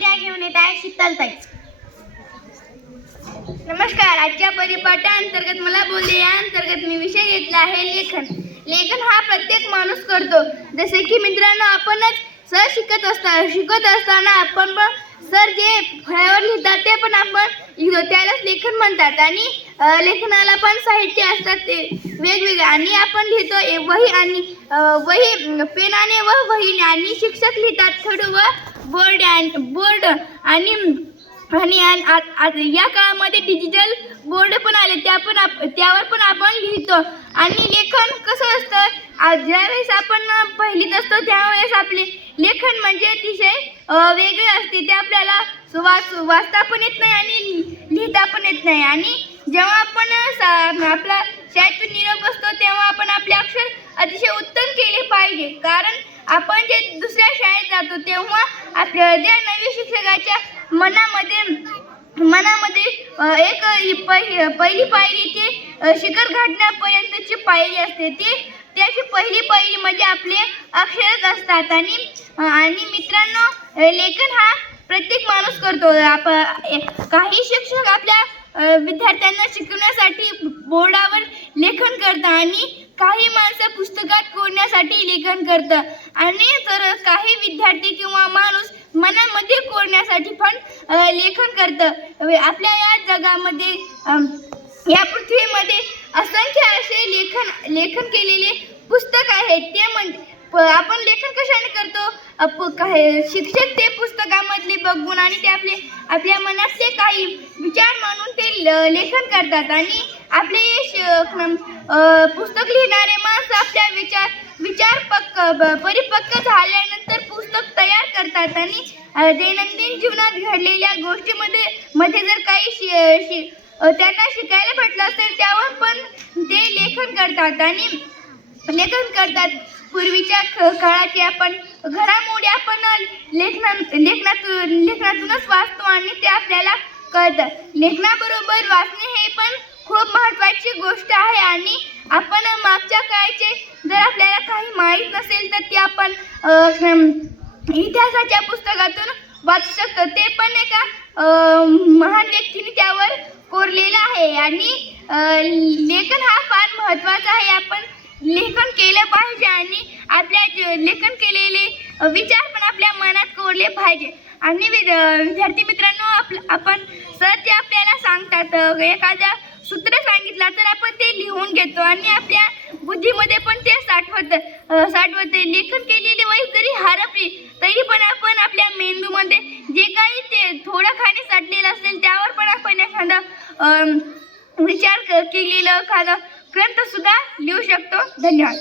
त्या घेऊन येत आहे शीतलताई नमस्कार आजच्या परिपाठाअंतर्गत मला बोलले या अंतर्गत मी विषय घेतला आहे लेखन. लेखन हा प्रत्येक माणूस करतो. जसे की मित्रांनो आपणच सर शिकत असता शिकत असताना आपण पण सर जे फळ्यावर लिहितात ते पण आपण लिहितो. त्यालाच लेखन म्हणतात आणि लेखनाला पण साहित्य असतात ते वेगवेगळे. आणि आपण लिहितो वही आणि वही पेनाने व वहीने. आणि शिक्षक लिहितात खडू व बोर्ड अँड बोर्ड आणि आणि आ- या काळामध्ये डिजिटल बोर्ड पण आले त्या पण आप त्यावर पण आपण लिहितो. आणि लेखन कसं असतं? ज्यावेळेस आपण पहिलीत असतो त्यावेळेस आपले लेखन म्हणजे अतिशय वेगळे असते. ते आपल्याला वाच वाचता पण येत नाही आणि लि- लिहिता पण येत नाही. आणि जेव्हा आपण सा- आपला शाळेतून निरोप असतो तेव्हा आपण आपले अक्षर अतिशय उत्तम केले पाहिजे. कारण आपण जे दुसऱ्या शाळेत जातो तेव्हा आपल्या त्या नवीन शिक्षकाच्या मनामध्ये मनामध्ये एक पहि- पहिली पायरी ते शिखर गाठण्यापर्यंतची पायरी असते. ते त्याची पहिली पायरी म्हणजे आपले अक्षरच असतात. आणि आणि मित्रांनो लेखन हा प्रत्येक माणूस करतो. आप काही शिक्षक आपल्या विद्यार्थ्यांना शिकवण्यासाठी बोर्डावर लेखन करतात. आणि काही माणसं पुस्तकात कोरण्यासाठी लेखन करतं. आणि तर काही विद्यार्थी किंवा माणूस मनामध्ये कोरण्यासाठी पण लेखन करतं. आपल्या या जगामध्ये या पृथ्वीमध्ये असंख्य असे लेखन लेखन केलेले पुस्तक आहेत. ते म्हण प- आपण लेखन कशाने करतो? शिक्षक ते पुस्तकामधले बघून आणि ते आपले आपल्या मनातले काही विचार मानून ते ल- लेखन करतात. आणि आपले श- पुस्तक लिहिणारे माणसं आपल्या विचार विचार पक्क ब- परिपक्व झाल्यानंतर पुस्तक तयार करतात आणि दैनंदिन जीवनात घडलेल्या गोष्टीमध्ये मध्ये जर काही शि शि त्यांना शिकायला भेटलं असेल त्यावर पण ते लेखन करतात आणि लेखन करतात. पूर्वीच्या क- काळाचे आपण घडामोडी आपण लेखना लेखनातून लेखनातूनच वाचतो आणि ते आपल्याला कळतं. लेखनाबरोबर वाचणे हे पण खूप महत्त्वाची गोष्ट आहे आणि आपण मागच्या काळचे जर आपल्याला काही माहीत नसेल तर ते आपण इतिहासाच्या पुस्तकातून वाचू शकतो. ते पण एका महान व्यक्तीने त्यावर कोरलेलं आहे आणि लेखन हा फार महत्त्वाचा आहे. आपण लेखन केलं पाहिजे आणि आपल्या लेखन केलेले विचार पण आपल्या मनात कोरले पाहिजे. आणि विद्यार्थी मित्रांनो आपण सर ते आपल्याला सांगतात एखाद्या सूत्र सांगितलं तर आपण ते लिहून घेतो आणि आपल्या बुद्धीमध्ये पण ते साठवत साठवते. लेखन केलेली वही जरी हरपली तरी पण आपण आपल्या मेंदूमध्ये जे काही ते थोडं खाणे साठलेलं असेल त्यावर पण आपण एखादा विचार क- केलेलं एखादा ग्रंथ सुद्धा लिहू शकतो. धन्यवाद.